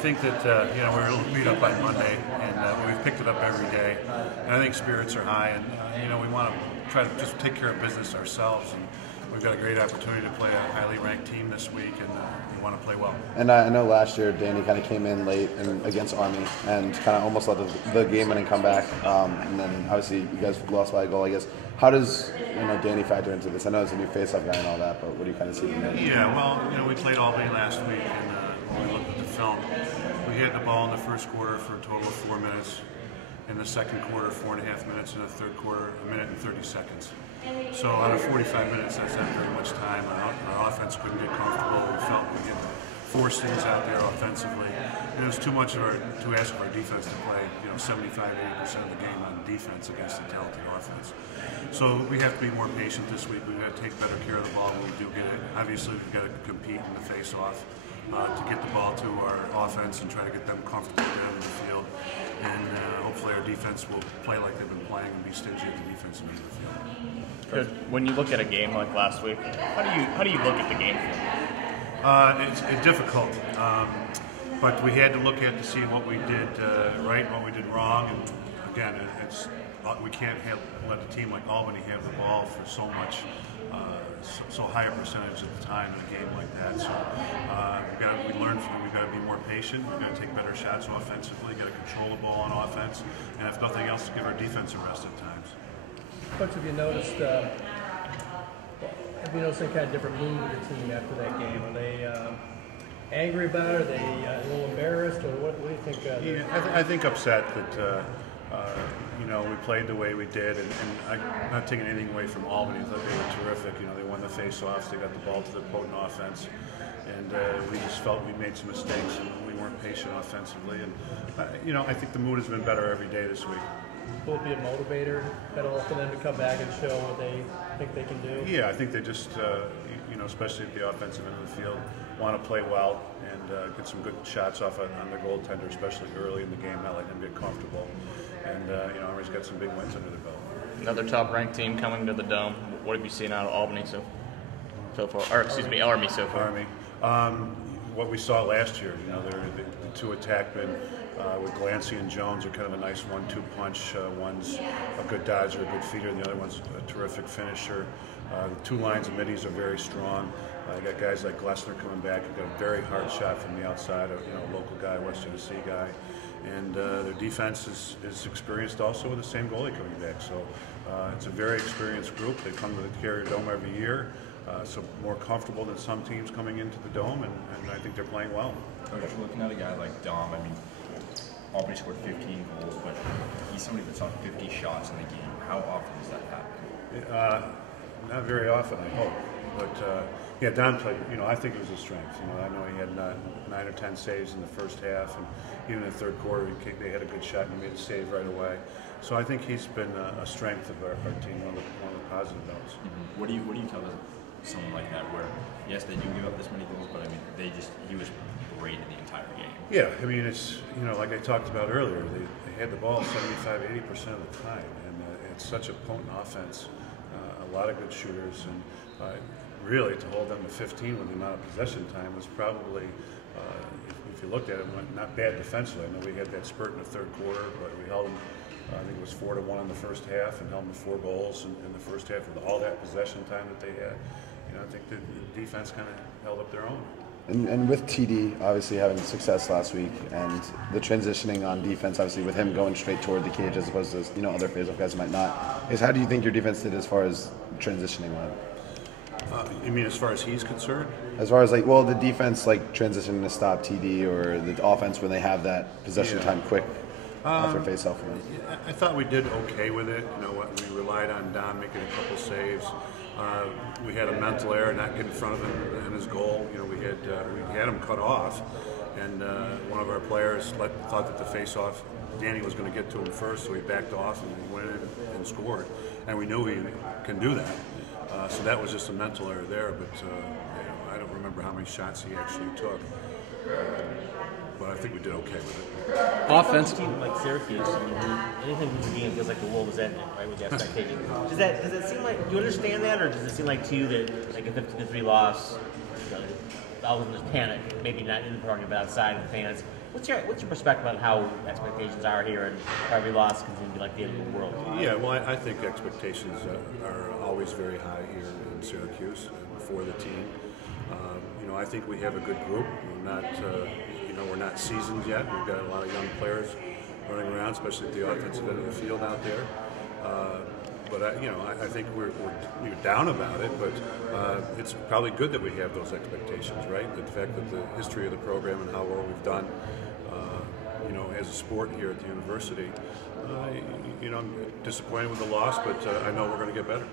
I think that we were a little beat up by Monday, and we've picked it up every day. And I think spirits are high, and we want to try to just take care of business ourselves. And we've got a great opportunity to play a highly ranked team this week, and we want to play well. And I know last year Danny kind of came in late against Army and kind of almost let the game in and come back. And then obviously you guys lost by a goal, I guess. How does Danny factor into this? I know it's a new face-off guy and all that, but what do you kind of see from him? Yeah, well, we played Albany last week, and when we looked at the film, we had the ball in the first quarter for a total of 4 minutes. In the second quarter, 4.5 minutes. In the third quarter, 1 minute and 30 seconds. So out of 45 minutes, that's not very much time. Our offense couldn't get comfortable. We felt we could force things out there offensively. And it was too much to ask of our defense to play 75–80% of the game on defense against a talented offense. So we have to be more patient this week. We've got to take better care of the ball when we do get it. Obviously, we've got to compete in the face-off to get the ball to our offense and try to get them comfortable down in the field. And hopefully our defense will play like they've been playing and be stingy at the defensive end of the field. When you look at a game like last week, how do you look at the game? It's difficult, but we had to look at to see what we did right, what we did wrong, and again, we can't let a team like Albany have the ball for so much, so high a percentage of the time in a game like that. So we learned from it. We've got to be more patient. We've got to take better shots offensively. Got to control the ball on offense, and if nothing else, to give our defense a rest at times. Coach, have you noticed any kind of different mood with the team after that game? Are they angry about it? Are they a little embarrassed, or what do you think? I think upset that we played the way we did, and I'm not taking anything away from Albany. I thought they were terrific. They won the face-offs. They got the ball to the potent offense, and we just felt we made some mistakes and we weren't patient offensively. And I think the mood has been better every day this week. Will it be a motivator for them to come back and show what they think they can do? Yeah, I think they just, especially at the offensive end of the field, want to play well and get some good shots off on their goaltender, especially early in the game, not let him get comfortable. And, Army's got some big wins under their belt. Another top-ranked team coming to the Dome. What have you seen out of Albany so far? Or, excuse me, Army so far? Army. What we saw last year, they're the two attackmen with Glancy and Jones are kind of a nice 1-2 punch. One's a good dodger, a good feeder, and the other one's a terrific finisher. The two lines of middies are very strong. You got guys like Glessner coming back. You've got a very hard shot from the outside, a local guy, West Tennessee guy. And their defense is experienced also with the same goalie coming back. So it's a very experienced group. They come to the Carrier Dome every year. So more comfortable than some teams coming into the Dome, and I think they're playing well. Coach, looking at a guy like Dom, Albany scored 15 goals, but he's somebody that's on 50 shots in the game. How often does that happen? Not very often, I hope. But Don played. I think it was a strength. I know he had 9 or 10 saves in the first half, and even in the third quarter, they had a good shot and he made a save right away. So I think he's been a strength of our team, one of the positive notes. Mm-hmm. What do you tell someone like that, where yes, they do give up this many goals, but he was great in the entire game? Yeah, it's like I talked about earlier, they had the ball 75–80% of the time, and it's such a potent offense, a lot of good shooters, and really to hold them to 15 with the amount of possession time was probably, if you looked at it, not bad defensively. I know we had that spurt in the third quarter, but we held them, I think it was 4-1 in the first half, and held them to 4 goals in the first half with all that possession time that they had. I think the defense kind of held up their own. And with TD obviously having success last week, and the transitioning on defense, obviously with him going straight toward the cage as opposed to other face-off guys might not, how do you think your defense did as far as transitioning went? You mean as far as he's concerned? As far as the defense transitioning to stop TD, or the offense when they have that possession time quick after face-off. I thought we did okay with it. We relied on Don making a couple saves. We had a mental error not getting in front of him in his goal. We had him cut off, and one of our players thought that the face-off, Danny was going to get to him first, so he backed off and he went in and scored. And we knew he can do that. So that was just a mental error there, but I don't remember how many shots he actually took. But I think we did okay with it. Offense team like Syracuse, anything who's game feels like the world is ending, right? With the expectation. Does it seem like, do you understand that, or does it seem like to you that like a 15-3 loss, all of them just panic? Maybe not in the program, but outside of the fans. What's your perspective on how expectations are here, and every loss continues to be like the end of the world? Yeah, well, I think expectations are always very high here in Syracuse for the team. I think we have a good group. We're not seasoned yet. We've got a lot of young players running around, especially at the offensive end of the field out there. But I think we're down about it. But it's probably good that we have those expectations, right? The fact that the history of the program and how well we've done, as a sport here at the university. I'm disappointed with the loss, but I know we're going to get better.